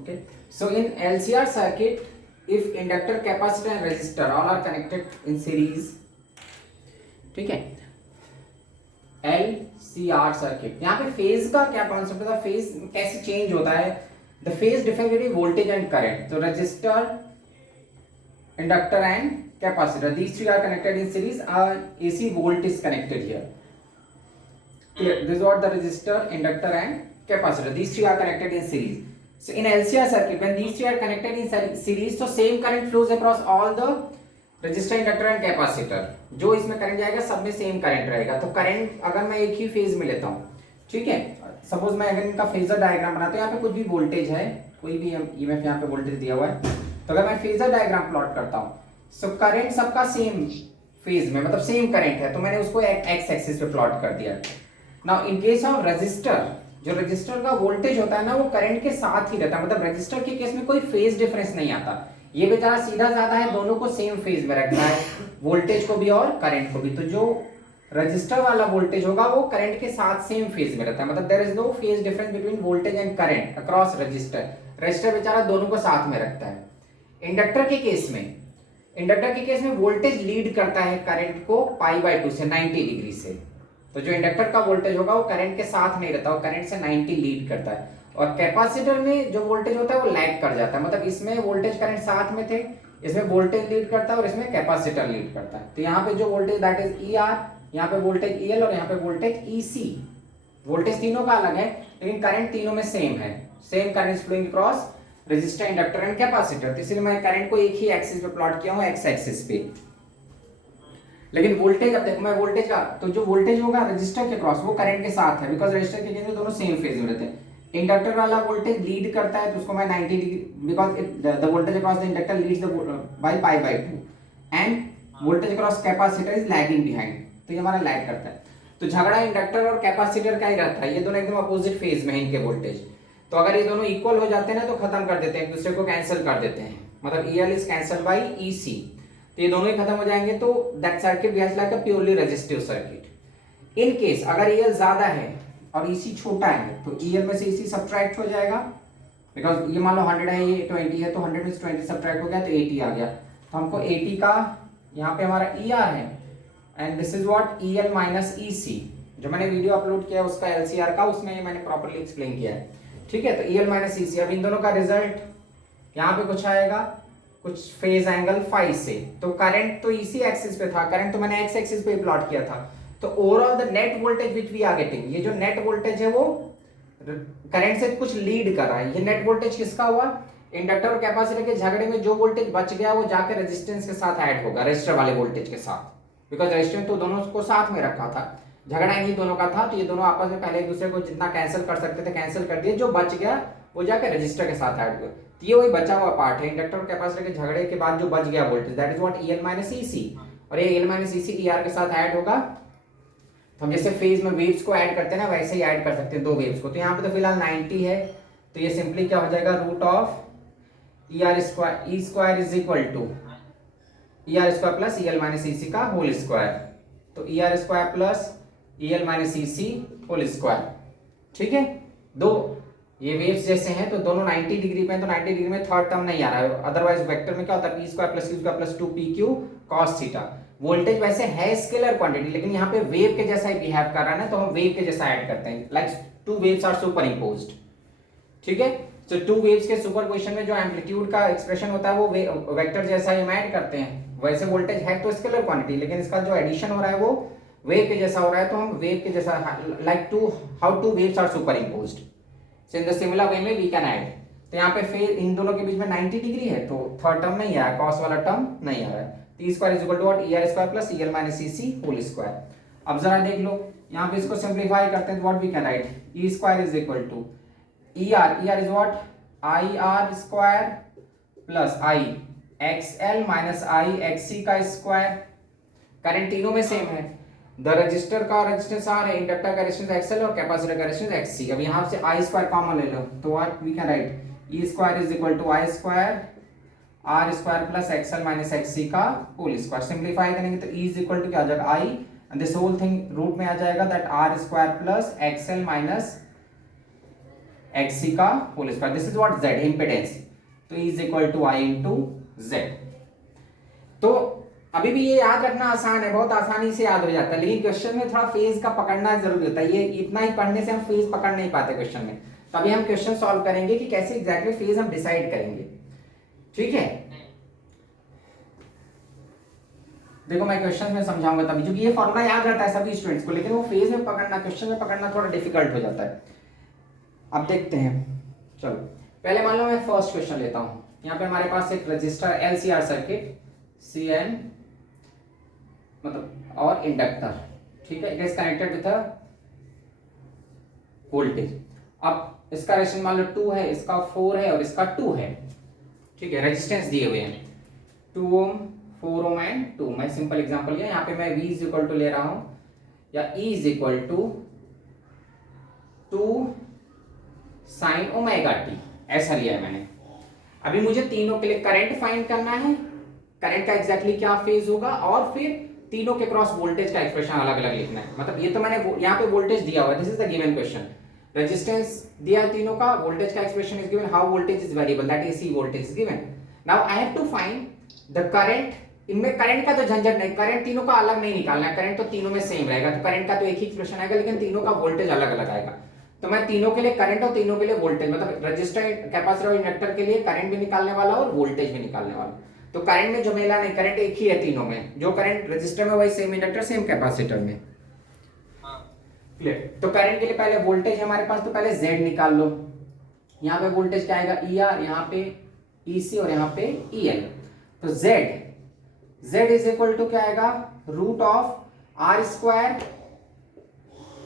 Okay, so in LCR circuit, if inductor, capacitor and resistor all are connected in series, ठीक है, LCR circuit, यहाँ पे phase का क्या कॉन्सेप्ट होता है, फेज कैसे चेंज होता है, the phase difference between voltage and current, तो register, inductor and capacitor, these three are connected in series, AC volt is connected here. Clear? This is what the resistor, inductor and capacitor, these three are connected in series. So in LCR circuit, when these three are connected in series, so same current flows across all the resistor, inductor and capacitor. जो इसमें current जाएगा सब में same current रहेगा. तो current अगर मैं एक ही फेज में लेता हूँ, ठीक है, सपोज मैं अगर इनका फेजर डायग्राम बनाता हूँ, यहाँ पे कुछ भी वोल्टेज है, कोई भी ईएमएफ यहाँ पे वोल्टेज दिया हुआ है, तो अगर मैं फेजर डायग्राम प्लॉट करता हूँ, सो करंट सबका सेम फेज में, मतलब सेम करंट है, तो मैंने उसको एक्स एक्सिस पे प्लॉट कर दिया. Now in case of register, जो रजिस्टर का वोल्टेज होता है ना, वो करंट के साथ ही रहता है, मतलब रजिस्टर के केस में कोई फेज डिफरेंस नहीं आता. ये बेचारा सीधा साधा है, दोनों को सेम फेज में रखता है, वोल्टेज को भी और करंट को भी. तो जो रजिस्टर वाला वोल्टेज होगा वो करंट के साथ सेम फेज में रहता है, मतलब there is no phase difference between voltage and current across resistor. Resistor बेचारा दोनों को साथ में रखता है. इंडक्टर के केस में वोल्टेज लीड करता है करंट को π/2 से 90 डिग्री से. तो जो इंडक्टर का वोल्टेज होगा वो करंट के साथ नहीं रहता, वो करंट से 90 लीड करता है. और कैपेसिटर में जो वोल्टेज होता है वो लैग कर जाता है, मतलब इसमें वोल्टेज करंट साथ में थे, इसमें वोल्टेज लीड करता है और इसमें कैपेसिटर लीड करता है. तो यहाँ पे जो वोल्टेज दैट इज ER, यहाँ पे वोल्टेज EL और यहाँ पे वोल्टेज EC. वोल्टेज तीनों का अलग है लेकिन करंट तीनों में सेम है, same current flowing across resistor, inductor and capacitor. तो इसलिए मैं करंट को एक ही एक्सिस पे प्लॉट किया हूं, एक्स एक्सिस पे. लेकिन वोल्टेज, अब देखो मैं वोल्टेज का, तो जो वोल्टेज होगा रजिस्टर के क्रॉस वो करंट के साथ है, बिकॉज रजिस्टर के केस में दोनों सेम फेज में रहते हैं. इंडक्टर वाला वोल्टेज लीड करता है तो उसको मैं 90 डिग्री, because the voltage across the inductor leads by π/2 and voltage across capacitor is lagging behind, तो ये हमारा लैग करता है. तो झगड़ा इंडक्टर और कैपेसिटर का ही रहता है, ये दोनों एकदम अपोजिट फेज में है इनके वोल्टेज. तो अगर ये दोनों इक्वल हो जाते हैं ना तो खत्म कर देते हैं, एक दूसरे को कैंसिल कर देते हैं, मतलब EL is cancelled by EC, तो ये दोनों ही खत्म हो जाएंगे. तो that circuit behaves like a purely resistive circuit. In case अगर EL ज्यादा है और EC छोटा है तो EL में से EC सब्ट्रैक्ट हो जाएगा, बिकॉज ये मान लो 100 है, ये 20 है, तो 100 में से 20 सब्ट्रैक्ट हो गया तो 80 आ गया. तो हमको 80 का यहाँ पे हमारा ER है and this is what EL minus EC. जो मैंने वीडियो अपलोड किया उसका LCR का, उसमें ये मैंने प्रॉपर्ली एक्सप्लेन किया है, ठीक है. तो EL माइनस EC, अब इन दोनों का रिजल्ट यहाँ पे कुछ आएगा, कुछ फेज एंगल फाई से. तो करंट तो EC एक्सिस पे था, करंट तो मैंने एक्स एक्सिस पे प्लॉट किया था. तो overall the net voltage which we are getting, ये जो नेट वोल्टेज है वो करंट से कुछ लीड कर रहा है. ये नेट वोल्टेज किसका हुआ, इंडक्टर और कैपेसिटर के झगड़े में जो वोल्टेज बच गया वो जाकर रेजिस्टेंस के साथ ऐड होगा, रजिस्टर वाले वोल्टेज के साथ, बिकॉज रेजिस्टेंस तो दोनों को साथ में रखा था, झगड़ा इन्हीं दोनों का था. तो ये दोनों आपस में पहले एक दूसरे को जितना कैंसिल कर सकते थे कैंसिल कर दिए, जो बच गया वो जाकर रजिस्टर के साथ ऐड हुआ. तो ये वही बचा हुआ पार्ट है, इंडक्टर और कैपेसिटर के झगड़े के बाद जो बच गया voltage, that is what EL minus EC. और ये EL माइनस EC ER के साथ ऐड होगा. तो हम जैसे फेज में वेव्स को ऐड करते हैं ना, वैसे ही ऐड कर सकते हैं दो वेव्स को. तो यहाँ पे तो फिलहाल 90 है, तो ये सिंपली क्या हो जाएगा, root of ER square E square is equal to ER square plus EL minus EC का होल स्क्वायर. तो ER square plus EL minus EC whole square, ठीक है. दो ये वेव्स जैसे हैं तो दोनों 90 डिग्री पे हैं, तो 90 डिग्री में थर्ड टर्म नहीं आ रहा है, अदरवाइज वेक्टर में क्या होता है, P square plus Q square plus 2PQ cos theta. Voltage वैसे है स्केलर क्वांटिटी, लेकिन यहाँ पे वेव के जैसा ही बिहेव कर रहा है ना, तो हम वेव के जैसा ऐड करते हैं, like two waves are superimposed, ठीक है. तो टू वेव्स के सुपरपोजिशन में जो एम्पलीट्यूड का एक्सप्रेशन होता है वो वेक्टर जैसा ही हम ऐड करते हैं. वैसे वोल्टेज है तो स्केलर क्वांटिटी, लेकिन इसका जो एडिशन हो रहा है वो वेव के जैसा हो रहा है, तो हम वेव के जैसा, like two how two waves are superimposed, so in the similar way में वी कैन ऐड. तो यहाँ पे फिर इन दोनों के बीच में 90 डिग्री है, तो थर्ड टर्म नहीं आ रहा है, कॉस वाला टर्म नहीं आ रहा है. P square is equal to what, ER square plus EL minus EC whole square. अब जरा देख लो, यहाँ पे इसको सिंपलीफाई करते हैं तो what we can write, E square is equal to ER is what IR square plus I XL minus I XC का स्क्वायर. करंट तीनों में सेम है, द रजिस्टर का रेजिस्टेंस R है, इंडक्टर का रेजिस्टेंस XL और कैपेसिटर का resistance XC. अब यहाँ से I स्क्वायर कॉमन ले लो तो what we can write, E square is equal to I square R square plus XL minus XC का होल स्क्वायर. सिंपलीफाई करेंगे तो E इज इक्वल टू क्या आ जाएगा, I and this whole thing root में आ जाएगा, that R square plus XL minus XC का whole square, this is what Z impedance, तो E is equal to I into Z। तो अभी भी ये याद रखना आसान है, बहुत आसानी से याद हो जाता है, लेकिन क्वेश्चन में थोड़ा फेज का पकड़ना जरूरी होता है, ये इतना ही पढ़ने से हम फेज पकड़ नहीं पाते क्वेश्चन में। तो अभी हम क्वेश्चन सॉल्व करेंगे कि कैसे एग्जैक्टली फेज हम डिसाइड करेंगे, ठीक है। देखो मैं क्वेश्चन में समझाऊंगा तभी, क्योंकि ये फॉर्मूला याद रहता है सभी स्टूडेंट्स को, लेकिन वो फेज में पकड़ना, क्वेश्चन में पकड़ना थोड़ा डिफिकल्ट हो जाता है। अब देखते हैं, चलो पहले मान लो मैं फर्स्ट क्वेश्चन लेता हूं। यहाँ पे हमारे पास एक रजिस्टर LCR सर्किट CN मतलब और इंडक्टर, ठीक है, it is connected with voltage. अब इसका रेजिस्टेंस मान लो 2 है, इसका 4 है और इसका 2 है, ठीक है। रेजिस्टेंस दिए हुए हैं 2 ओम 4 ओम एंड 2। मैं सिंपल एग्जांपल लिया, यहाँ पे मैं V इज इक्वल टू ले रहा हूं या E is equal to 2 sine omega t, ऐसा लिया है मैंने। अभी मुझे तीनों के लिए करंट फाइंड करना है, करंट का एग्जैक्टली क्या फेज होगा, और फिर तीनों के क्रॉस वोल्टेज का एक्सप्रेशन अलग अलग लिखना है। मतलब ये तो मैंने यहाँ पे वोल्टेज दिया हुआ है, this is the given question, resistance दिया है तीनों का, वोल्टेज का expression is given, how voltage is variable that AC voltage is given. Now I have to find the current. इनमें करंट का तो झंझट नहीं, करंट तीनों का अलग नहीं निकालना है, करंट तो तीनों में सेम रहेगा, तो करंट का तो एक ही एक्सप्रेशन आएगा, लेकिन तीनों का वोल्टेज अलग अलग आएगा। तो मैं तीनों के लिए करंट और तीनों के लिए वोल्टेज, मतलब रजिस्टर कैपेसिटर और इंडक्टर के लिए करंट भी निकालने वाला और वोल्टेज भी निकालने वाला। तो करंट में झमेला नहीं, करंट एक ही है तीनों में, जो करंट रजिस्टर में वही सेम इंडक्टर सेम कैपेसिटर में, क्लियर। तो करंट के लिए पहले वोल्टेज हमारे पास, तो पहले Z निकाल लो। यहाँ पे वोल्टेज क्या आएगा ER, यहाँ पे EC और यहाँ पे EL। तो Z इज इक्वल टू क्या आएगा, root of R square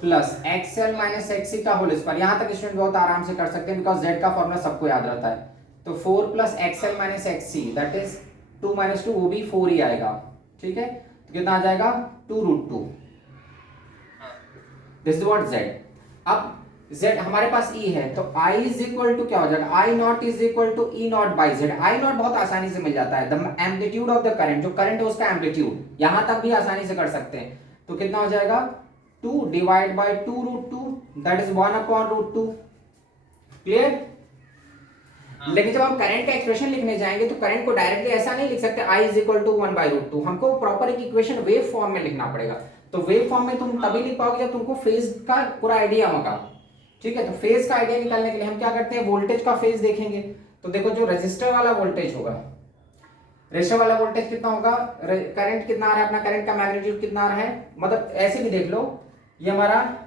plus XL minus XC का होल स्क्वायर। यहां तक स्टूडेंट बहुत आराम से कर सकते हैं, बिकॉज Z का फॉर्मूला सबको याद रहता है। तो 4 plus XL minus XC that is 2 minus 2, वो भी 4 ही आएगा, ठीक है। तो कितना आ जाएगा 2 root 2, this is what Z। अब Z हमारे पास E है, तो I इज इक्वल टू क्या हो जाएगा, I not is equal to E not by Z। I not बहुत आसानी से मिल जाता है, the amplitude of the current, जो करंट है उसका एम्पलीट्यूड, यहां तक भी आसानी से कर सकते हैं। तो कितना हो जाएगा 2 divide by 2 root 2 that is 1 upon root 2, clear. लेकिन जब हम करंट का एक्सप्रेशन लिखने जाएंगे तो करंट को डायरेक्टली ऐसा नहीं लिख सकते I is equal to 1 by root 2, हमको प्रॉपर एक इक्वेशन वेव फॉर्म में लिखना पड़ेगा। तो वेव फॉर्म में तुम तभी लिख पाओगे जब तुमको फेज का पूरा आइडिया होगा, ठीक है। तो फेज का आइडिया निकालने के लिए हम क्या करते हैं, वोल्टेज का फेज देखेंगे। तो देखो जो रजिस्टर वाला वोल्टेज होगा, रजिस्टर वाला वोल्टेज कितना होगा, करंट कितना आ रहा है, अपना करंट का मैग्नीट्यूड कितना आ रहा है, मतलब ऐसे भी देख लो, ये हमारा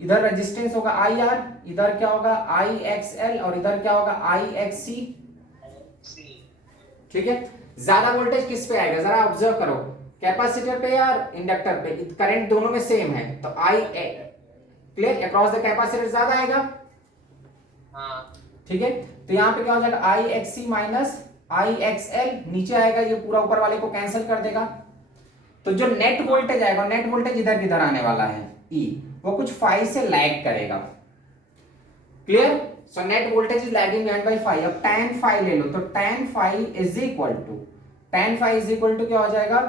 इधर रेजिस्टेंस होगा IR, इधर क्या होगा IXL और इधर क्या होगा IXC, ठीक है। ज्यादा वोल्टेज किस पे आएगा, जरा ऑब्जर्व करो, कैपेसिटर पे या इंडक्टर पे, करंट दोनों में सेम है, तो I clear across the capacitor ज्यादा आएगा, ठीक है। तो यहाँ पे क्या हो जाएगा IXC माइनस IXL, नीचे आएगा, ये पूरा ऊपर वाले को कैंसिल कर देगा। तो जो नेट वोल्टेज आएगा, नेट वोल्टेज इधर किधर आने वाला है E, वो कुछ फाई से लैग करेगा, clear. So net voltage is lagging behind by phi. अब tan फाई ले लो, तो tan phi is equal to क्या हो जाएगा,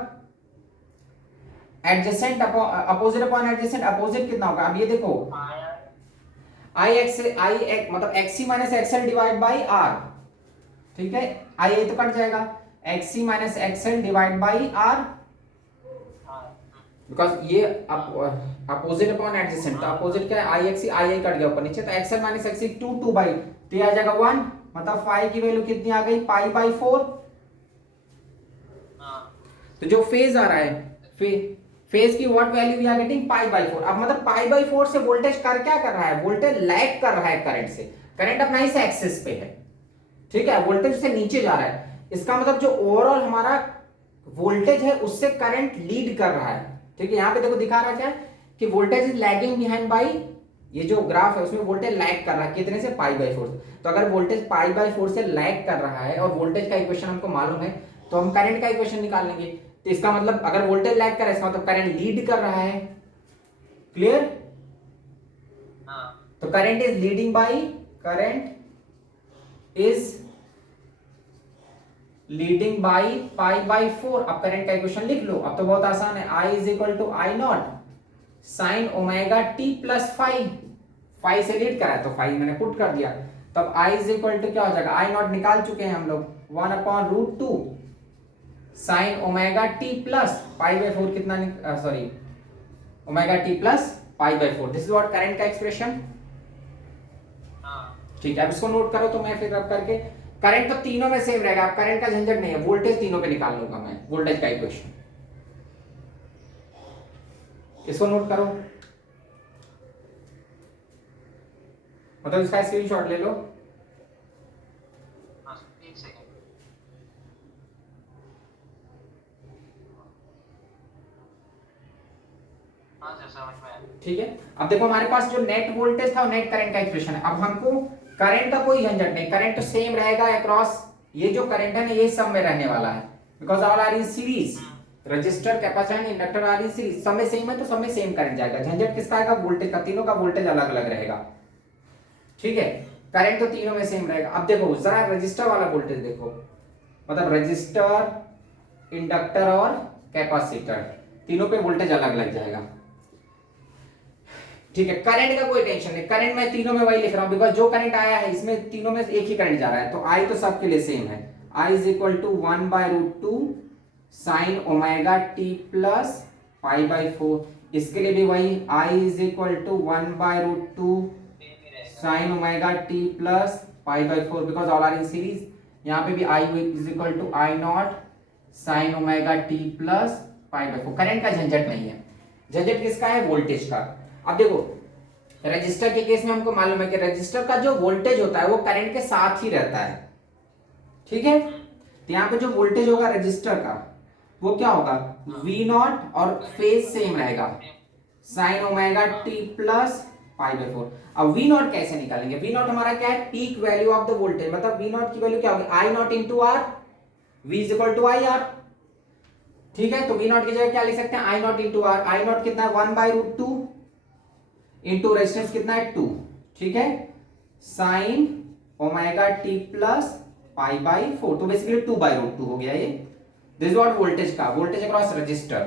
adjacent opposite upon adjacent, opposite कितना होगा, अब ये देखो I मतलब XC minus XL divide by R, ठीक है, I तो कट जाएगा, XC minus XL divide by R, because ये अपोजिट अपॉन एडजेसेंट, तो अपोजिट क्या है IXC, I कट गया ऊपर नीचे, तो XL माइनस XC 2 बाई, तो ये आ जाएगा 1, मतलब फाई की वैल्यू कितनी आ गई, पाई बाई 4। तो जो फेज आ रहा है, फेज की what value we are getting pi by 4। अब मतलब पाई बाई 4 से वोल्टेज क्या कर रहा है, वोल्टेज लैग कर रहा है करंट से, करंट अपना इस एक्सिस पे है, ठीक है, वोल्टेज से नीचे जा रहा है। इसका मतलब जो ओवरऑल हमारा वोल्टेज है उससे करंट लीड कर रहा है, ठीक है। यहाँ पे देखो दिखा रहा क्या है कि voltage is lagging behind by, ये जो ग्राफ है उसमें वोल्टेज लैग कर रहा है कितने से, पाई बाई 4 से। तो अगर वोल्टेज पाई बाई 4 से लैग कर रहा है और वोल्टेज का इक्वेशन हमको मालूम है, तो हम करंट का इक्वेशन निकाल लेंगे। तो इसका मतलब अगर वोल्टेज लैग कर रहा है, इसका मतलब करंट लीड कर रहा है, क्लियर। तो current is leading by, current is leading by pi by 4। अब करंट का इक्वेशन लिख लो, अब तो बहुत आसान है, I is equal to I not sine omega t plus five, five से लीड करा है तो फाइव मैंने पुट कर दिया। तब आई इज इक्वल टू क्या हो जाएगा, आई नॉट निकाल चुके हैं हम लोग, 1/√2 sine omega t plus pi by 4 कितना, sorry omega t plus pi by 4, this is what current का एक्सप्रेशन। ठीक है, अब इसको नोट करो तो मैं फिर अब करके, करंट तो तीनों में सेम रहेगा, अब करंट का झंझट नहीं है, वोल्टेज तीनों पे निकाल लूंगा मैं, वोल्टेज का इक्वेशन। इसको नोट करो, मतलब इसका स्क्रीनशॉट ले लो। ठीक है, अब देखो हमारे पास जो नेट वोल्टेज था और नेट करंट का इक्वेशन है। अब हमको करंट का कोई झंझट नहीं, करंट तो सेम रहेगा अक्रॉस, ये जो करंट है ना ये सब में रहने वाला है, because all are in series, register capacitor and inductor are in series, सब में सेम है तो सब में सेम करंट जाएगा। झंझट किसका आएगा, वोल्टेज का, तीनों का वोल्टेज अलग अलग रहेगा। ठीक है, करंट तो तीनों में सेम रहेगा। अब देखो जरा रजिस्टर वाला वोल्टेज देखो, मतलब रजिस्टर, इंडक्टर और कैपेसिटर तीनों पे वोल्टेज अलग लग जाएगा। ठीक है, करंट का कोई टेंशन नहीं, करंट मैं तीनों में वही लिख रहा हूं, बिकॉज जो करंट आया है इसमें तीनों में एक ही करंट जा रहा है, तो आई तो सबके लिए सेम है। I is equal to 1/√2 sine omega t plus pi by 4, इसके लिए भी वही, I is equal to 1/√2 sine omega t plus pi by 4, because all are in series. यहाँ पे भी I is equal to I not sine omega t plus pi by 4। Current का झंझट नहीं है, झंझट किसका है, वोल्टेज का। अब देखो रजिस्टर के केस में हमको मालूम है कि रजिस्टर का जो वोल्टेज होता है वो करंट के साथ ही रहता है। ठीक है, तो यहाँ पे जो वोल्टेज होगा रजिस्टर का वो क्या होगा, वी नॉट, और फेज सेम रहेगा, sign omega t plus pi by 4। अब वी नॉट कैसे निकालेंगे, वी नॉट हमारा क्या है, peak value of the voltage, मतलब वी नॉट की वैल्यू क्या होगी, I naught into R, V is equal to I R. ठीक है, तो वी नॉट की जगह क्या लिख सकते हैं, I naught into R, I naught कितना है 1/√2 इंटू रेजिस्टेंस कितना है 2। ठीक है, sign omega t plus pi by 4, तो बेसिकली 2/√2 हो गया ये। दिस इज व्हाट वोल्टेज का, वोल्टेज अक्रॉस रजिस्टर।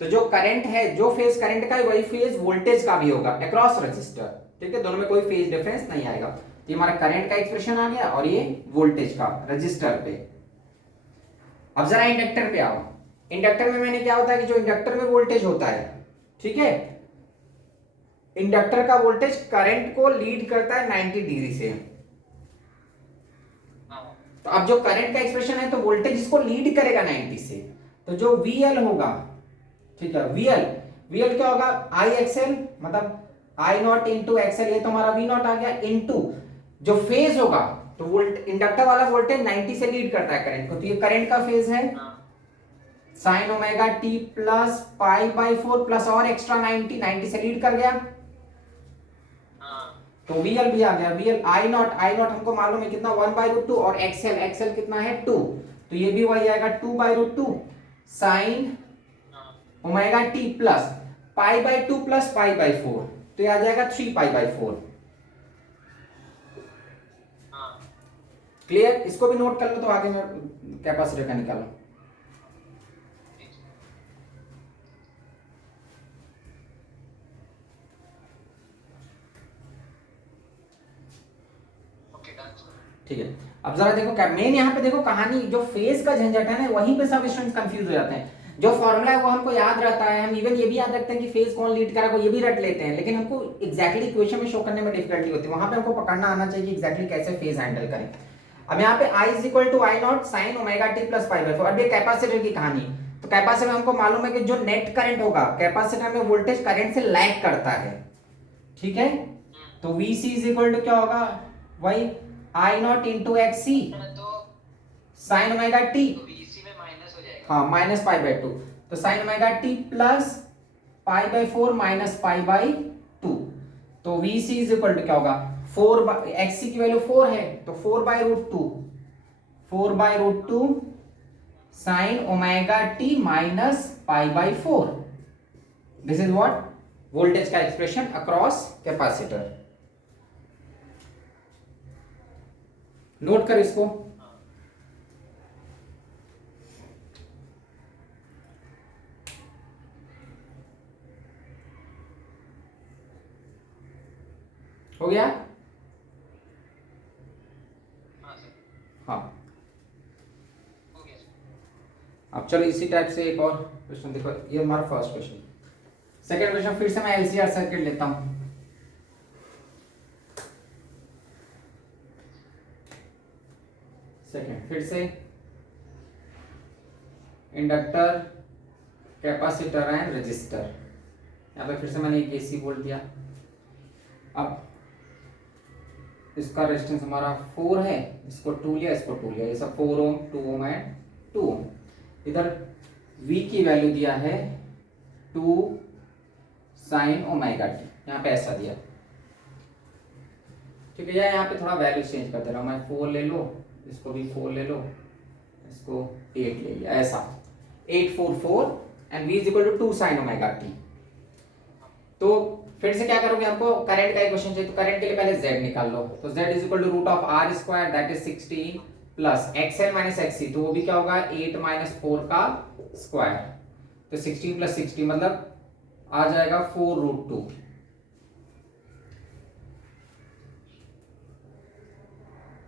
तो जो करंट है, जो फेज करंट का है वही फेज वोल्टेज का भी होगा अक्रॉस रजिस्टर। ठीक है, दोनों में कोई फेज डिफरेंस नहीं आएगा। ये हमारा करंट का एक्सप्रेशन आ गया और ये वोल्टेज का रजिस्टर पे। अब जरा इंडक्टर पे आओ। इंडक्टर में मैंने क्या होता है कि जो इंडक्टर में वोल्टेज होता है, ठीक है, इंडक्टर का वोल्टेज करंट को लीड करता है 90 डिग्री से। तो अब जो करंट का एक्सप्रेशन है तो वोल्टेज इसको लीड करेगा 90 से, तो जो VL होगा, ठीक है, VL क्या होगा, आई एक्सएल, मतलब आई नॉट इंटू एक्सएल, ये तो हमारा वी नॉट आ गया, इंटू जो फेज होगा, तो वोल्ट इंडक्टर वाला वोल्टेज 90 से लीड करता है करंट को, तो ये करंट का फेज है sign omega t plus pi by 4 plus और एक्स्ट्रा 90 से लीड कर गया, तो VL भी आ गया। VL आई नॉट हमको मालूम है कितना 1/√2, और एक्सएल कितना है 2, तो ये भी वही आएगा 2/√2 sign omega t plus pi by 2 plus pi by 4, तो ये आ जाएगा 3 पाई बाई 4। क्लियर, इसको भी नोट कर लो तो आगे मैं कैपेसिटर का निकालूं। ठीक है, अब जरा देखो क्या मेन यहाँ पे देखो कहानी, जो फेज का झंझट है ना वहीं पे सब स्टूडेंट्स कंफ्यूज हो जाते हैं। जो फॉर्मूला है वो हमको याद रहता है, हम इवन ये भी याद रखते हैं कि फेज कौन लीड करेगा, ये भी रट लेते हैं, लेकिन हमको एग्जैक्टली इक्वेशन में शो करने में डिफिकल्टी होती है। वहां पे हमको पकड़ना आना चाहिए एग्जैक्टली कैसे फेज हैंडल करें। अब यहाँ पे I is equal to I not sine omega t plus pi by 4। अब ये कैपेसिटर की कहानी, तो कैपेसिटर में हमको मालूम है कि जो नेट करंट होगा कैपेसिटर में वोल्टेज करंट से लैग करता है। ठीक है, तो VC इज इक्वल टू क्या होगा, वही I naught into X C sine omega t, हाँ माइनस पाई बाई 2, तो sine omega t plus pi by 4 minus pi by 2, तो VC इज इक्वल टू क्या होगा, 4 XC की वैल्यू 4 है तो 4/√2 sign omega t minus pi by 4। This is what voltage का expression across capacitor. Note कर इसको। हो गया? हाँ, अब चलो इसी टाइप से एक और क्वेश्चन देखो, ये हमारा फर्स्ट क्वेश्चन। सेकंड क्वेश्चन फिर से मैं एलसीआर सर्किट लेता हूं। सेकंड फिर से इंडक्टर, कैपेसिटर एंड रेजिस्टर। यहाँ पे फिर से मैंने एक एसी बोल दिया। अब इसका रेजिस्टेंस हमारा 4 है, इसको 2 लिया, इसको 2 लिया, ये सब 4 ओम, 2 ओम एंड 2 ओम। इधर V की वैल्यू दिया है 2 साइन ओमेगा टी, यहाँ पे ऐसा दिया। ठीक है, यहाँ पे थोड़ा वैल्यू चेंज कर दे रहा हूँ मैं, 4 ले लो, इसको भी 4 ले लो, इसको 8 ले लिया, ऐसा 8 4 4 and V is equal to 2 sine omega t. तो फिर से क्या करोगे, हमको करंट का इक्वेशन चाहिए, तो करंट के लिए पहले Z निकाल लो। तो Z is equal to root of R square that is 16 plus XL minus XC, तो वो भी क्या होगा 8 माइनस 4 का स्क्वायर। तो 16 प्लस 60 मतलब आ जाएगा 4 रूट 2।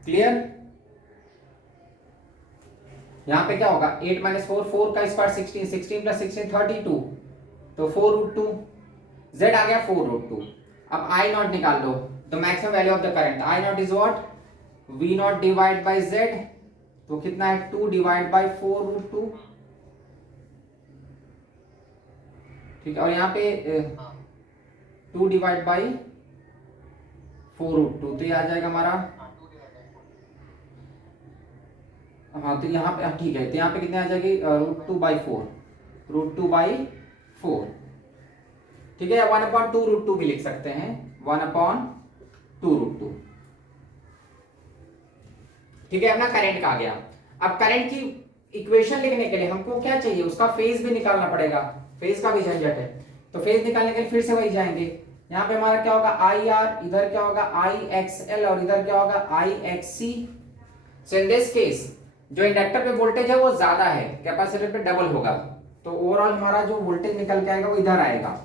क्लियर? यहां पे क्या होगा 8 माइनस 4, 4 का स्क्वायर 16, 16 प्लस 16 32, तो 4 रूट 2। Z आ गया 4 रूट 2। अब I नॉट निकाल लो, the maximum value of the current. I not is what, V naught divide by Z, तो कितना है 2 डिवाइड बाय 4 रूट 2। ठीक है, और यहाँ पे 2 डिवाइड बाई 4 रूट 2, तो ये आ जाएगा हमारा, हाँ तो यहाँ पे ठीक है, तो यहाँ पे कितने आ जाएगी रूट 2 बाई 4, रूट 2 बाई 4। ठीक है, 1/2 रूट 2 भी लिख सकते हैं, 1/2 रूट 2। ठीक है, अपना करंट का आ गया। अब करंट की इक्वेशन लिखने के लिए हमको क्या चाहिए, उसका फेज भी निकालना पड़ेगा, फेज का भी झंझट है। तो फेज निकालने के लिए फिर से वही जाएंगे। यहाँ पे हमारा क्या होगा IR, इधर क्या होगा IXL और इधर क्या होगा IXC। So in this case जो इंडक्टर पे वोल्टेज है वो ज्यादा है, कैपेसिटर पे डबल होगा, तो ओवरऑल हमारा जो वोल्टेज निकल के आएगा वो इधर आएगा,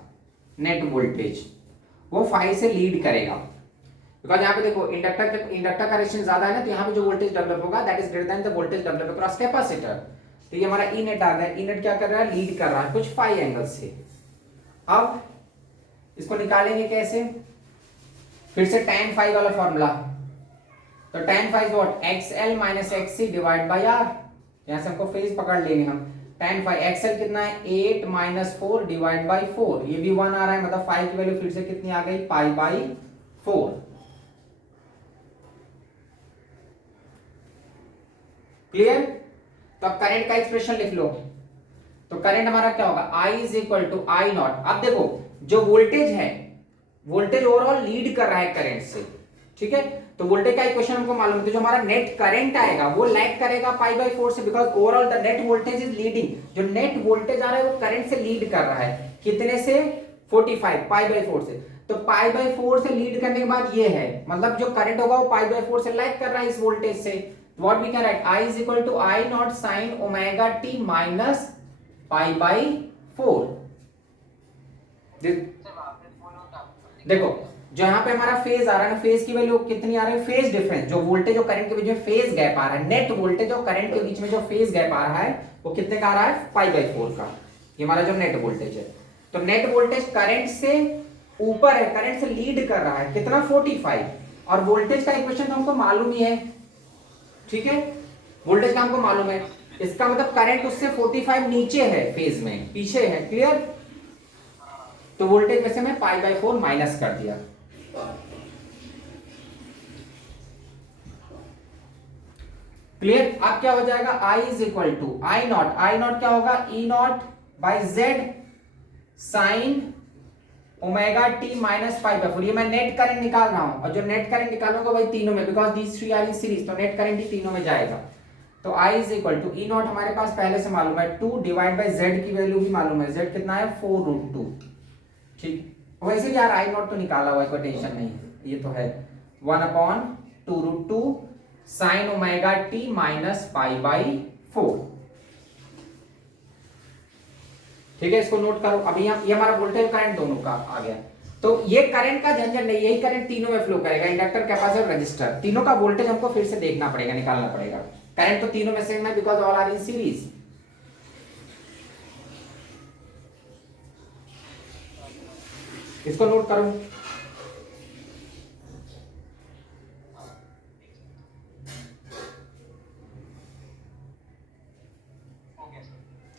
नेट वोल्टेज वो 5 से लीड करेगा। बिकॉज यहाँ पे देखो इंडक्टर का रेजिस्टेंस ज्यादा है ना, तो यहाँ पे जो वोल्टेज डेवलप होगा that is greater than the voltage develop across capacitor. तो ये हमारा ई नेट आ गया, ई नेट क्या कर रहा है, लीड कर रहा है कुछ 5 एंगल से। अब इसको निकालेंगे कैसे, फिर से tan phi वाला फॉर्मूला। तो tan phi is what, XL minus XC divide by R। यहां से हमको फेज पकड़ लेंगे हम। tan phi XL कितना है 8 माइनस 4 डिवाइड बाय 4, ये भी 1 आ रहा है, मतलब phi की वैल्यू फिर से कितनी आ गई पाई बाई 4। क्लियर? तो अब करंट का एक्सप्रेशन लिख लो। तो करंट हमारा क्या होगा I is equal to I not. अब देखो जो वोल्टेज है, वोल्टेज ओवरऑल लीड कर रहा है करंट से, ठीक है, तो वोल्टेज का इक्वेशन हमको मालूम है, तो जो हमारा नेट करंट आएगा वो लैग करेगा पाई बाई 4 से, because overall the net voltage is leading. जो नेट वोल्टेज आ रहा है वो करंट से लीड कर रहा है, कितने से 45 पाई बाई 4 से। तो पाई बाई 4 से लीड करने के बाद ये है, मतलब जो करंट होगा वो पाई बाई 4 से लैग कर रहा है इस वोल्टेज से। What we can write, I is equal to I not sine omega t minus pi by 4। देखो जो यहाँ पे हमारा फेज आ रहा है ना, फेज की वैल्यू कितनी आ रही है, फेज डिफरेंस, जो वोल्टेज और करंट के बीच में फेज गैप आ रहा है, नेट वोल्टेज और करंट के बीच में जो फेज गैप आ रहा है वो कितने का आ रहा है पाई बाई 4 का। ये हमारा जो नेट वोल्टेज है, तो नेट वोल्टेज करंट से ऊपर है, करंट से लीड कर रहा है, कितना 45, और वोल्टेज का इक्वेशन तो हमको मालूम ही है, ठीक है, वोल्टेज का हमको मालूम है, इसका मतलब करंट उससे 45 नीचे है, फेज में पीछे है। क्लियर? तो वोल्टेज में से मैं पाई बाई 4 माइनस कर दिया। क्लियर? अब क्या हो जाएगा I is equal to I not क्या होगा E not by Z sine omega t minus pi by 4। ये मैं नेट करंट निकाल रहा हूं, और जो नेट करंट निकालूंगा वही तीनों में, because these three are in series, तो नेट करंट ही तीनों में जाएगा। तो I is equal to E not हमारे पास पहले से मालूम है 2 डिवाइड बाई Z की वैल्यू भी मालूम है, Z कितना है 4 रूट 2। ठीक, वैसे भी यार I नॉट तो निकाला हुआ है, कोई टेंशन नहीं, ये तो है 1/2 root 2 sine omega t minus pi by 4। ठीक है, इसको नोट करो। अभी ये हमारा वोल्टेज करंट दोनों का आ गया। तो ये करंट का झंझट नहीं, यही करंट तीनों में फ्लो करेगा, इंडक्टर, कैपेसिटर, रजिस्टर, तीनों का वोल्टेज हमको फिर से देखना पड़ेगा, निकालना पड़ेगा। करंट तो तीनों में सेम है because all are in series. इसको नोट करो।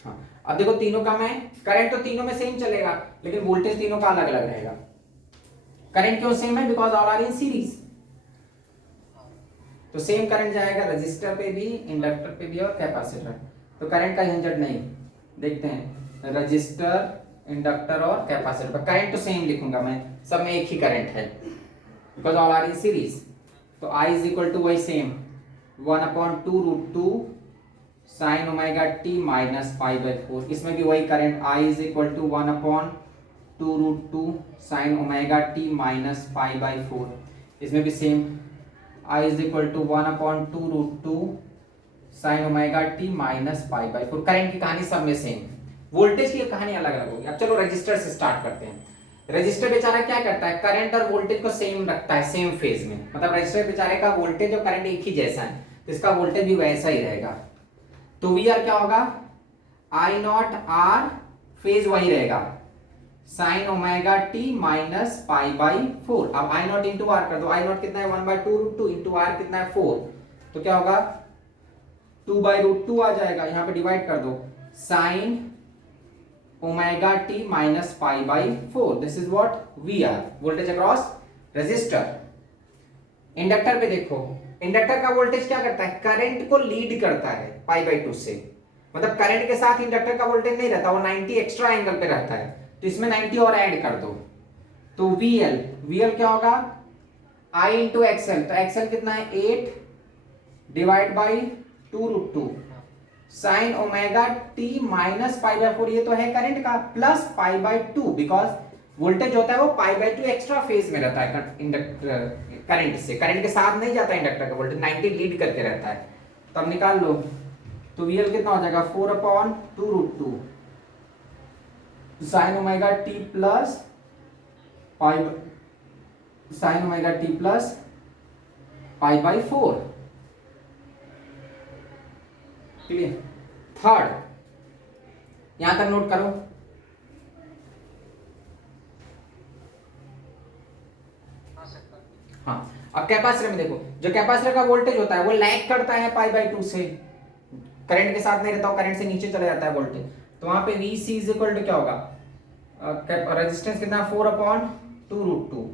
हाँ, अब देखो तीनों का मैं करंट तो तीनों में सेम चलेगा, लेकिन वोल्टेज तीनों का अलग अलग रहेगा। करंट क्यों सेम है? Because all are in series. तो सेम करंट जाएगा रजिस्टर पे भी, इंडक्टर पे भी और कैपेसिटर। तो करंट का झंझट नहीं। देखते हैं रजिस्टर, इंडक्टर और कैपेसिटर पर करंट तो सेम लिखूंगा मैं, सब में एक ही करंट है because all are in series. तो I इज इक्वल टू वही same 1/2 √2 sine omega t minus π/4। इसमें भी वही current I is equal to 1/2 √2 sine omega t minus π/4। इसमें भी same I is equal to 1/2 √2 sine omega t minus π/4। Current की कहानी सब में सेम, वोल्टेज की कहानी अलग अलग होगी। अब चलो रजिस्टर से स्टार्ट करते हैं। रजिस्टर बेचारा क्या करता है? करंट और वोल्टेज को सेम रखता है, सेम फेज में। मतलब रजिस्टर बेचारे का वोल्टेज और करंट एक ही जैसा है, तो इसका वोल्टेज भी वैसा ही रहेगा। तो वी आर क्या होगा? आई नॉट आर, फेज वही रहेगा, साइन ओमेगा टी माइनस π/4। अब आई नॉट इंटू आर कर दो। आई नॉट कितना है? 1/2 √2 इंटू आर कितना है? 4। तो क्या होगा? 2/√2 आ जाएगा। यहां पे डिवाइड कर दो, sine omega t minus π/4। This is what V R, voltage across resistor. Inductor पे देखो, इंडक्टर का वोल्टेज क्या करता है? करंट को लीड करता है π/2 से। मतलब करंट के साथ इंडक्टर का वोल्टेज नहीं रहता, वो 90 एक्स्ट्रा एंगल पे रहता है, तो इसमें 90 और ऐड कर दो। तो VL, VL क्या होगा? I into X L. तो एक्सएल कितना है? 8 divide by 2 √2 sine omega t minus π/4। ये तो है करंट का, प्लस π/2 बिकॉज वोल्टेज होता है वो π/2 एक्स्ट्रा फेज में रहता है इंडक्टर करंट से। करंट के साथ नहीं जाता इंडक्टर का वोल्टेज, 90 लीड करके रहता है। तो अब निकाल लो। तो VL कितना हो जाएगा? 4/2 √2 sine omega t plus sine omega t plus π/4। Clear? Third, यहां तक नोट करो। हाँ, अब कैपेसिटर में देखो, जो कैपेसिटर का वोल्टेज होता है वो लैग करता है π/2 से, करंट के साथ नहीं रहता, करंट से नीचे चला जाता है वोल्टेज। तो वहां पे VC इज इक्वल टू क्या होगा? रेजिस्टेंस कितना? 4/2 √2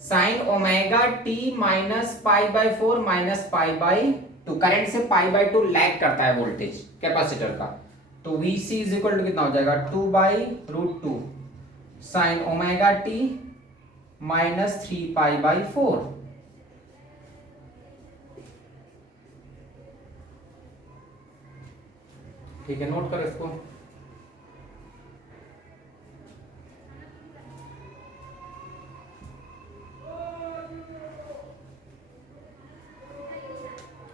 sine omega t minus π/4 minus π/2। Current से π/2 लैग करता है वोल्टेज कैपेसिटर का। तो VC इज इक्वल टू कितना हो जाएगा? 2/√2 साइन ओमेगा टी माइनस 3π/4। ठीक है, नोट करो इसको।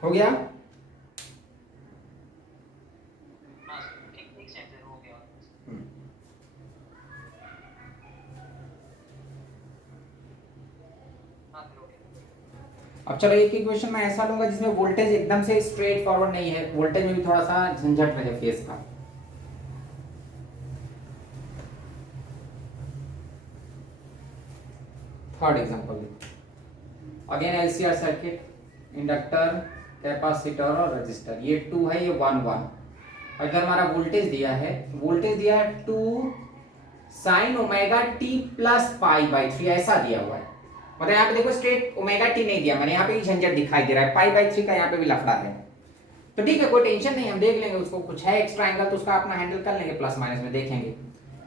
हो गया? अब चलो एक इक्वेशन मैं ऐसा लूंगा जिसमें वोल्टेज एकदम से स्ट्रेट फॉरवर्ड नहीं है, वोल्टेज में भी थोड़ा सा झंझट रहे फेज का। Third example, again LCR circuit, inductor, capacitor और रजिस्टर। ये 2 है, ये 1 1। अगर हमारा वोल्टेज दिया है, वोल्टेज दिया है 2 साइन ओमेगा टी प्लस π/3, ऐसा दिया हुआ है। मतलब यहाँ पे देखो स्ट्रेट ओमेगा टी नहीं दिया मैंने, यहाँ पे ही झंझट दिखाई दे रहा है, π/3 का यहाँ पे भी लफड़ा है। तो ठीक है, कोई टेंशन नहीं, हम देख लेंगे उसको, कुछ है एक्स्ट्रा एंगल तो उसका अपना हैंडल कर लेंगे, प्लस माइनस में देखेंगे।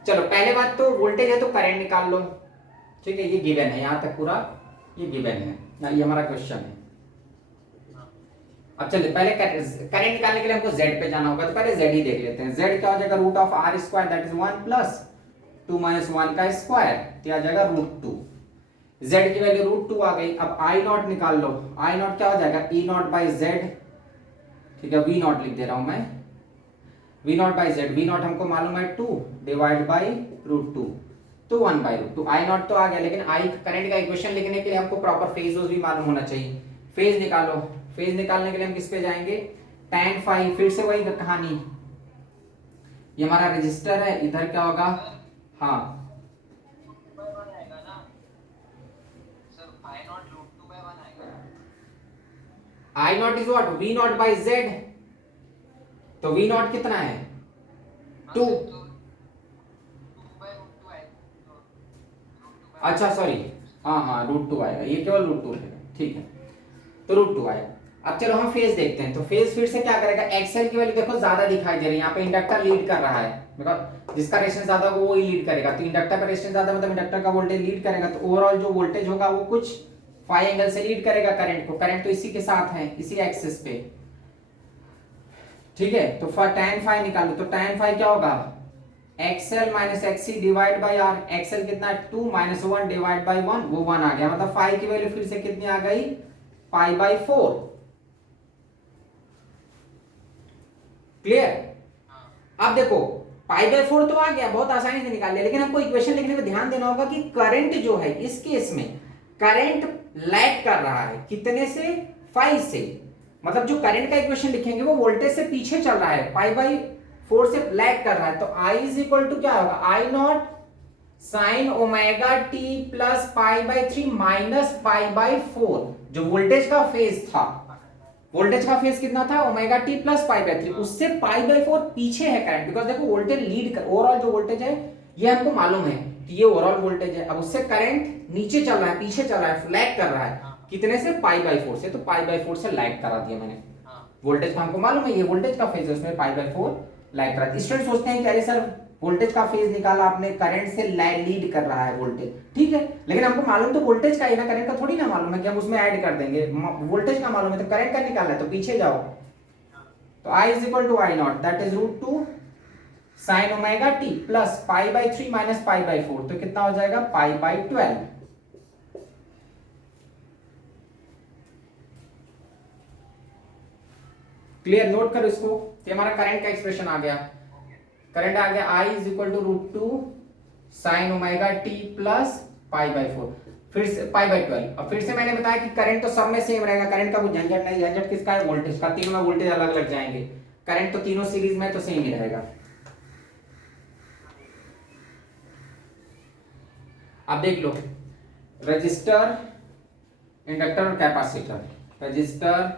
चलो पहले बात तो वोल्टेज है तो करंट निकाल लो। ठीक है, ये गिवन है, यहाँ तक पूरा ये गिवन है ना, ये हमारा क्वेश्चन है। अब चलिए पहले करंट निकालने के लिए हमको Z पे जाना होगा, तो पहले Z ही देख लेते हैं। Z क्या हो जाएगा? √r² दैट इज 1 प्लस 2 - 1 का स्क्वायर, तो आ जाएगा √2। Z की वैल्यू √2 आ गई। अब I नॉट निकाल लो। I नॉट क्या हो जाएगा? E0/Z। ठीक है, V नॉट लिख दे रहा हूं मैं, V0/Z। V नॉट हमको मालूम है 2 डिवाइड बाई √2 तो 1/√2 आई नॉट तो आ गया, लेकिन आई करंट का इक्वेशन लिखने के लिए हमको प्रॉपर फेज भी मालूम होना चाहिए। फेज निकालो, फेज निकालने के लिए हम किस पे जाएंगे, tan फाई, फिर से वही कहानी, ये हमारा रजिस्टर है, इधर क्या होगा, हाँ I naught is what, V naught by Z, तो वी नॉट कितना है 2, अच्छा सॉरी, हाँ हाँ √2 आएगा, ये केवल √2 रहेगा, ठीक है, तो √2 आएगा। अब चलो हम फेज देखते हैं, तो फेज फिर से क्या करेगा, एक्सएल की वैल्यू देखो ज्यादा दिखाई दे रही है, यहाँ पे इंडक्टर लीड कर रहा है, बिकॉज जिसका रेजिस्टेंस ज्यादा होगा वो ही लीड करेगा, तो इंडक्टर का रेजिस्टेंस ज्यादा मतलब इंडक्टर का वोल्टेज लीड करेगा, तो ओवरऑल जो वोल्टेज होगा वो कुछ फाई एंगल से लीड करेगा करंट को, करंट तो इसी के साथ है, इसी एक्सिस पे, ठीक है, तो tan फाई निकालो, तो tan फाई क्या होगा, XL minus XC divide by R, XL कितना है 2 माइनस 1 डिवाइड बाई 1, वो 1 आ गया, मतलब फाई की वैल्यू फिर से कितनी आ गई, π/4, क्लियर। अब देखो π/4 तो आ गया, बहुत आसानी से निकाल लिया, लेकिन हमको इक्वेशन लिखने में ध्यान देना होगा कि करंट जो है इस केस में करंट लैग कर रहा है, कितने से, फाई से, मतलब जो करंट का इक्वेशन लिखेंगे वो वोल्टेज से पीछे चल रहा है, π/4 से लैग कर रहा है, तो I इज इक्वल टू क्या होगा, I not sine omega t plus π/3 minus π/4, जो वोल्टेज का फेज था, वोल्टेज का फेज कितना था, ओमेगा टी प्लस π/3, उससे π/4 पीछे है करंट, बिकॉज देखो वोल्टेज लीड कर, ओवरऑल जो वोल्टेज है ये हमको मालूम है कि ये ओवरऑल वोल्टेज है, अब उससे करंट नीचे चल रहा है, पीछे चल रहा है, लैग कर रहा है, कितने से, π/4 से, तो π/4 से लैग करा दिया मैंने, वोल्टेज का हमको मालूम है ये वोल्टेज का फेज है, उसमें π/4 लैग करा दिया। स्टूडेंट सोचते हैं कि अरे सर वोल्टेज का फेज निकाला आपने, करंट से लीड कर रहा है वोल्टेज, ठीक है, लेकिन हमको मालूम तो वोल्टेज का है ना, करंट का थोड़ी ना मालूम है कि हम उसमें ऐड कर देंगे, वोल्टेज का मालूम है तो करंट का निकालना है, तो पीछे जाओ, तो I is equal to I naught that is √2 sine omega t plus π/3 minus π/4, तो कितना हो जाएगा, π/12, क्लियर, नोट करो इसको, कि हमारा करंट का एक्सप्रेशन आ गया, करंट आ गया I is equal to √2 sine omega t plus π/4, फिर से π/12, अब फिर से मैंने बताया कि करंट तो सब में सेम रहेगा, करंट का कुछ झंझट नहीं, झंझट किसका है, वोल्टेज का, तीनों में वोल्टेज अलग अलग जाएंगे, करंट तो तीनों सीरीज में तो सेम ही रहेगा। अब देख लो, रजिस्टर, इंडक्टर और कैपेसिटर, रजिस्टर,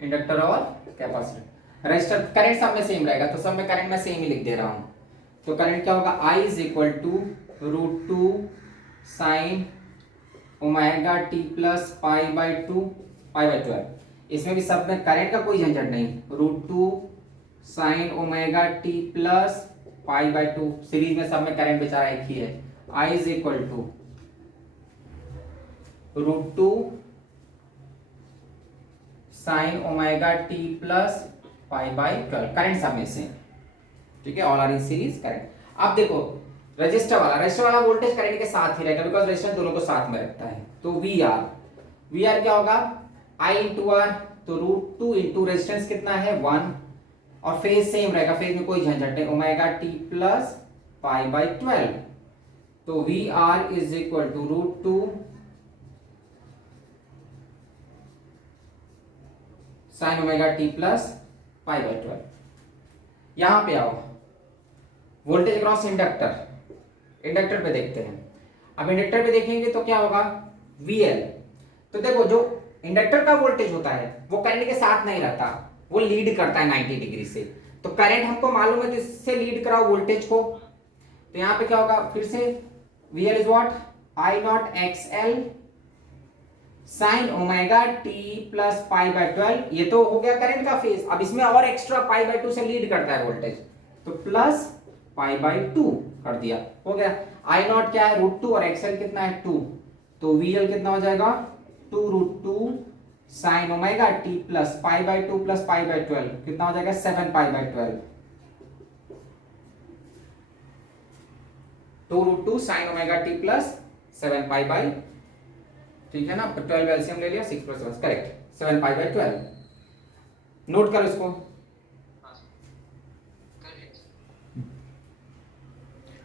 इंडक्टर और कैपेसिटर, रजिस्टर करंट सब में सेम रहेगा, तो सब में करंट मैं सेम ही लिख दे रहा हूं, तो करंट क्या होगा, I is equal to √2 sine omega t plus π/12, इसमें भी सब में करंट का कोई झंझट नहीं, √2 sine omega t plus π/2, series में सब में करंट बेचारा एक ही है, I is equal to √2 sine omega t plus π/12, current सब में से, ठीक है, all are in series current. अब देखो रजिस्टर वाला वोल्टेज करंट के साथ ही रहेगा, बिकॉज रजिस्टर दोनों को साथ में रखता है, तो वी आर क्या होगा, I इंटू आर, तो √2 इंटू रेजिस्टेंस कितना है 1, और फेज सेम रहेगा, फेज में कोई झंझट नहीं, ओमेगा टी प्लस π/12, तो V R is equal to √2 sine omega t plus π/12। यहां पे आओ, वोल्टेज क्रॉस इंडक्टर, इंडक्टर पे देखते हैं, अब इंडक्टर पे देखेंगे तो क्या होगा, VL, तो देखो जो इंडक्टर का वोल्टेज होता है वो करंट के साथ नहीं रहता, वो लीड करता है 90 डिग्री से, तो करंट हमको मालूम है, तो इससे लीड कराओ वोल्टेज को, तो यहां पे क्या होगा, फिर से VL is what, I naught XL sine omega t plus π/12, ये तो हो गया करंट का फेज, अब इसमें और एक्स्ट्रा π/2 से लीड करता है वोल्टेज, तो प्लस π/2 कर दिया, हो गया, I नॉट क्या है √2 और XL कितना है 2, तो VL कितना हो जाएगा 2√2 sine omega t plus π/2 plus π/12, कितना हो जाएगा 7 π/12, 2√2 साइन ओमेगा टी प्लस 7 π/, ठीक है ना, 12 एलसीएम ले लिया, 6 + 1 करेक्ट, 7 π/12, नोट करो इसको।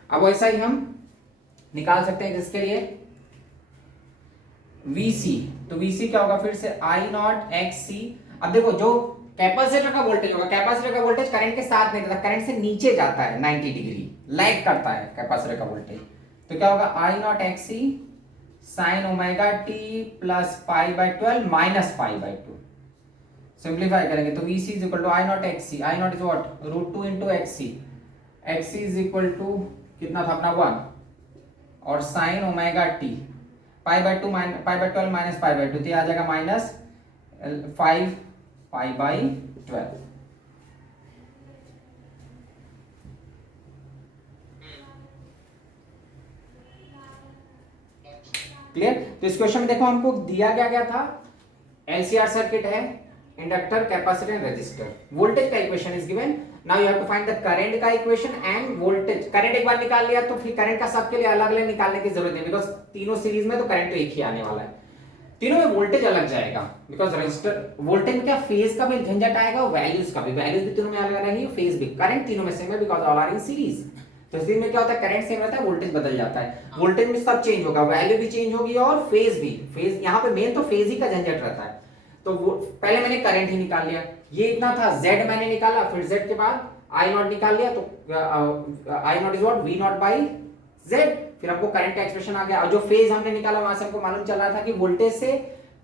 अब वैसा ही हम निकाल सकते हैं जिसके लिए VC, तो VC क्या होगा फिर से I नॉट XC। अब देखो जो कैपेसिटर का वोल्टेज होगा, कैपेसिटर का वोल्टेज करंट के साथ नहीं रहता, करंट से नीचे जाता है 90 डिग्री, लैग करता है कैपेसिटर का वोल्टेज। तो क्या होगा I not XC sin omega t plus pi by 12 minus pi by 2। Simplify करेंगे तो VC is equal to I not XC, I not is what root 2 into XC, XC is equal to कितना था अपना 1 और sine omega t pi by 2 pi by 12 minus pi by 2, तो आ जाएगा minus 5 pi by 12। Clear? तो इस question में देखो हमको दिया क्या था, एलसीआर सर्किट है, inductor, capacitor and resistor, voltage का equation is given. Now you have to find the current का इक्वेशन एंड वोल्टेज। करंट एक बार निकाल लिया तो फिर करंट का सबके लिए अलग अलग निकालने की जरूरत नहीं, बिकॉज तीनों सीरीज में तो करंट तो एक ही आने वाला है, तीनों में वोल्टेज अलग जाएगा, बिकॉज रजिस्टर वोल्टेज में क्या फेज का भी झंझट आएगा, वैल्यूज का भी, वैल्यूज भी तीनों में अलग रहेंगी, फेज भी। करंट तीनों में सेम है because all are in series. तो इस में क्या होता है, करंट सेम रहता है, वोल्टेज बदल जाता है, वोल्टेज में सब चेंज होगा, वैल्यू भी चेंज होगी और फेज भी। फेज यहाँ पे मेन तो फेज ही का झंझट रहता है। तो पहले मैंने करंट ही निकाल लिया, ये इतना था, Z मैंने निकाला, फिर Z के बाद I नॉट निकाल लिया, तो I not is what V not by Z। फिर हमको करंट का एक्सप्रेशन आ गया, और जो फेज हमने निकाला वहां से हमको मालूम चल रहा था कि वोल्टेज से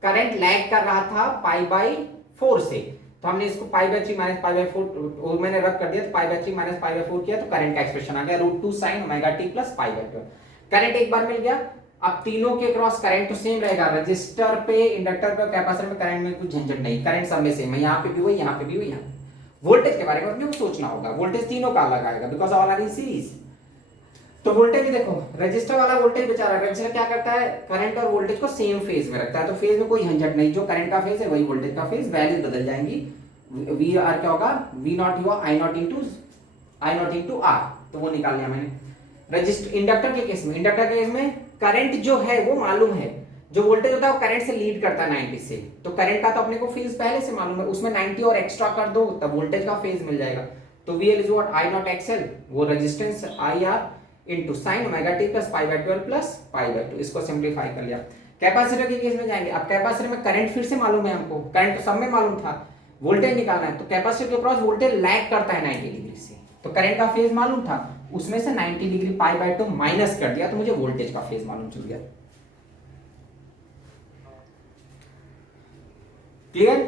करंट लैग कर रहा था पाई बाई 4 से, तो हमने इसको pi by 3 minus pi by 4 मैंने रख कर दिया, तो pi by 3 minus pi by 4 किया, तो करंट का एक्सप्रेशन आ गया root 2 sine omega t plus pi by 12। Current एक बार मिल गया। अब तीनों के क्रॉस करंट तो सेम रहेगा, रजिस्टर पे, इंडक्टर पे, कैपेसिटर में करंट में कुछ झंझट नहीं, करंट सब में सेम है, यहाँ पे भी वही, यहाँ पे भी वही। यहाँ वोल्टेज के बारे में अपने को सोचना होगा, वोल्टेज तीनों का अलग आएगा because all are in series. तो वोल्टेज भी देखो, रजिस्टर वाला वोल्टेज बेचारा, रजिस्टर क्या करता है, करंट और वोल्टेज को सेम फेज में रखता है, तो फेज में कोई झंझट नहीं, जो करंट का फेज है वही वोल्टेज का फेज, वैल्यूज बदल जाएंगी। वी आर क्या होगा, वी नॉट हुआ आई नॉट इंटू आर, तो वो निकाल लिया मैंने। रजिस्टर इंडक्टर के केस में, इंडक्टर के केस में करंट जो है वो मालूम है, जो वोल्टेज होता है वो करंट से लीड करता है 90 से, तो करंट का तो अपने को फेज पहले से मालूम है, उसमें 90 और एक्स्ट्रा कर दो तब वोल्टेज का फेज मिल जाएगा। तो VL is what I not XL, वो resistance IR into sine omega t plus pi by 12 plus pi by 2, इसको सिंप्लीफाई कर लिया। कैपेसिटर के केस में जाएंगे, अब कैपेसिटर में करंट फिर से मालूम है हमको, करंट तो सब में मालूम था, वोल्टेज निकालना है, तो कैपेसिटर के क्रॉस वोल्टेज लैग करता है 90 डिग्री से, तो करंट का फेज मालूम था, उसमें से 90 डिग्री पाई बाई 2 माइनस कर दिया, तो मुझे वोल्टेज का फेज मालूम चल गया। क्लियर?